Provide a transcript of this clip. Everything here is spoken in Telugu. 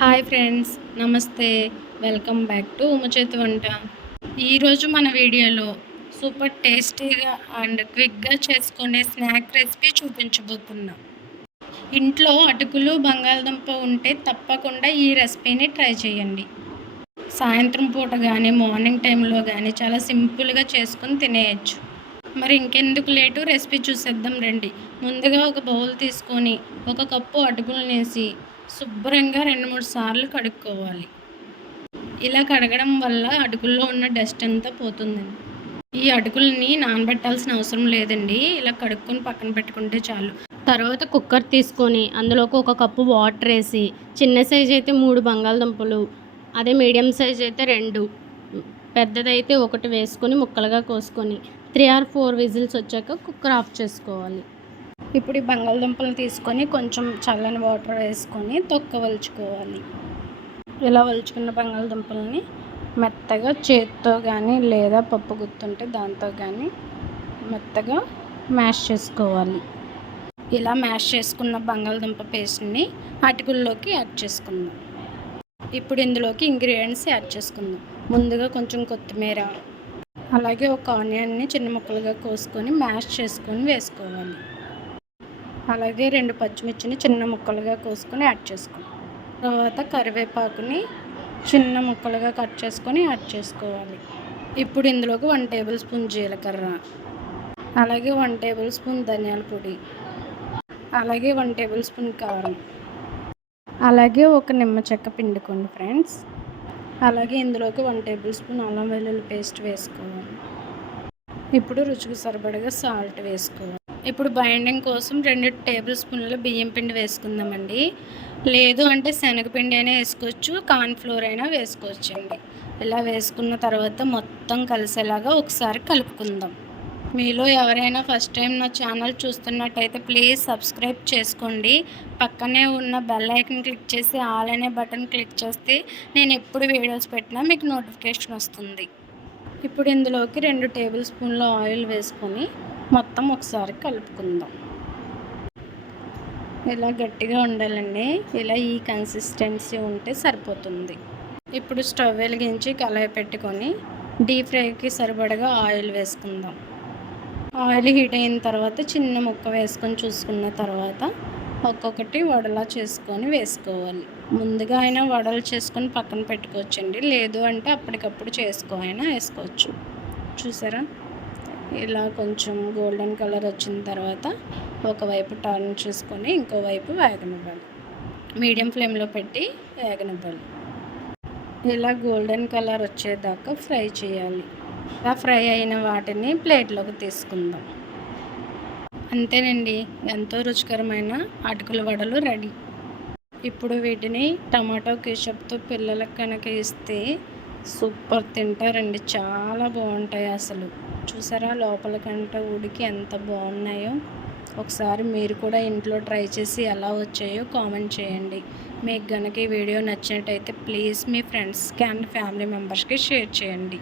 హాయ్ ఫ్రెండ్స్ నమస్తే. వెల్కమ్ బ్యాక్ టు ఉమచేతి వంట. ఈరోజు మన వీడియోలో సూపర్ టేస్టీగా అండ్ క్విక్గా చేసుకునే స్నాక్ రెసిపీ చూపించబోతున్నాం. ఇంట్లో అటుకులు బంగాళదుంప ఉంటే తప్పకుండా ఈ రెసిపీని ట్రై చేయండి. సాయంత్రం పూట కానీ మార్నింగ్ టైంలో కానీ చాలా సింపుల్గా చేసుకొని తినేయచ్చు. మరి ఇంకెందుకు లేటు? రెసిపీ చూసేద్దాం రండి. ముందుగా ఒక బౌల్ తీసుకొని ఒక కప్పు అటుకులు వేసి శుభ్రంగా రెండు మూడు సార్లు కడుక్కోవాలి. ఇలా కడగడం వల్ల అటుకుల్లో ఉన్న డస్ట్ అంతా పోతుందండి ఈ అటుకుల్ని నానబెట్టాల్సిన అవసరం లేదండి. ఇలా కడుక్కొని పక్కన పెట్టుకుంటే చాలు. తర్వాత కుక్కర్ తీసుకొని అందులోకి ఒక కప్పు వాటర్ వేసి చిన్న సైజ్ అయితే మూడు బంగాళదుంపలు అదే మీడియం సైజ్ అయితే రెండు పెద్దదైతే ఒకటి వేసుకొని ముక్కలుగా కోసుకొని త్రీ ఆర్ ఫోర్ విజిల్స్ వచ్చాక కుక్కర్ ఆఫ్ చేసుకోవాలి. ఇప్పుడు ఈ బంగాళదుంపలు తీసుకొని కొంచెం చల్లని వాటర్ వేసుకొని తొక్క వలుచుకోవాలి. ఇలా వలుచుకున్న బంగాళదుంపలని? మెత్తగా చేతితో కానీ లేదా పప్పు గుర్తుంటే దాంతో కానీ మెత్తగా మ్యాష్ చేసుకోవాలి. ఇలా మ్యాష్ చేసుకున్న బంగాళదుంప పేస్ట్ని అటుకుల్లోకి యాడ్ చేసుకుందాం. ఇప్పుడు ఇందులోకి ఇంగ్రీడియంట్స్ యాడ్ చేసుకుందాం. ముందుగా కొంచెం కొత్తిమీర అలాగే ఒక ఆనియన్ని చిన్న ముక్కలుగా కోసుకొని మ్యాష్ చేసుకొని వేసుకోవాలి. అలాగే రెండు పచ్చిమిర్చిని చిన్న ముక్కలుగా కోసుకొని యాడ్ చేసుకోవాలి తర్వాత కరివేపాకుని చిన్న ముక్కలుగా కట్ చేసుకొని యాడ్ చేసుకోవాలి. ఇప్పుడు ఇందులోకి వన్ టేబుల్ స్పూన్ జీలకర్ర అలాగే వన్ టేబుల్ స్పూన్ ధనియాల పొడి అలాగే వన్ టేబుల్ స్పూన్ కారం అలాగే ఒక నిమ్మ చెక్క పిండుకోండి ఫ్రెండ్స్. అలాగే ఇందులోకి వన్ టేబుల్ స్పూన్ అల్లం వెల్లుల్లి పేస్ట్ వేసుకోవాలి. ఇప్పుడు రుచికి సరిపడగా సాల్ట్ వేసుకోవాలి. ఇప్పుడు బైండింగ్ కోసం రెండు టేబుల్ స్పూన్ల బియ్యం పిండి వేసుకుందామండి. లేదు అంటే శనగపిండి అయినా వేసుకోవచ్చు కార్న్ఫ్లోర్ అయినా వేసుకోవచ్చు అండి ఇలా వేసుకున్న తర్వాత మొత్తం కలిసేలాగా ఒకసారి కలుపుకుందాం. మీలో ఎవరైనా ఫస్ట్ టైం నా ఛానల్ చూస్తున్నట్టయితే ప్లీజ్ సబ్స్క్రైబ్ చేసుకోండి. పక్కనే ఉన్న బెల్ ఐకన్ క్లిక్ చేసి ఆల్ అనే బటన్ క్లిక్ చేస్తే నేను ఎప్పుడు వీడియోస్ పెట్టినా మీకు నోటిఫికేషన్ వస్తుంది. ఇప్పుడు ఇందులోకి రెండు టేబుల్ స్పూన్ల ఆయిల్ వేసుకొని మొత్తం ఒకసారి కలుపుకుందాం. ఇలా గట్టిగా ఉండాలండి. ఇలా ఈ కన్సిస్టెన్సీ ఉంటే సరిపోతుంది. ఇప్పుడు స్టవ్ వెలిగించి కళాయి పెట్టుకొని డీప్ ఫ్రైకి సరిపడగా ఆయిల్ వేసుకుందాం. ఆయిల్ హీట్ అయిన తర్వాత చిన్న ముక్క వేసుకొని చూసుకున్న తర్వాత ఒక్కొక్కటి వడలా చేసుకొని వేసుకోవాలి. ముందుగా అయినా వడలు చేసుకొని పక్కన పెట్టుకోవచ్చండి. లేదు అంటే అప్పటికప్పుడు చేసుకో అయినా వేసుకోవచ్చు. చూసారా? ఇలా కొంచెం గోల్డెన్ కలర్ వచ్చిన తర్వాత ఒకవైపు టర్న్ చేసుకొని ఇంకోవైపు వేగనివ్వాలి. మీడియం ఫ్లేమ్లో పెట్టి వేగనివ్వాలి. ఇలా గోల్డెన్ కలర్ వచ్చేదాకా ఫ్రై చేయాలి. ఇలా ఫ్రై అయిన వాటిని ప్లేట్లోకి తీసుకుందాం. అంతేనండి ఎంతో రుచికరమైన అటుకుల వడలు రెడీ. ఇప్పుడు వీటిని టమాటో కేచప్తో పిల్లలకు కనుక ఇస్తే సూపర్ తింటారండి చాలా బాగుంటాయి అసలు. చూసారా? లోపల కంట ఉడికి ఎంత బాగున్నాయో. ఒకసారి మీరు కూడా ఇంట్లో ట్రై చేసి ఎలా వచ్చాయో కామెంట్ చేయండి. మీకు కనుక ఈ వీడియో నచ్చినట్టయితే ప్లీజ్ మీ ఫ్రెండ్స్కి అండ్ ఫ్యామిలీ మెంబర్స్కి షేర్ చేయండి.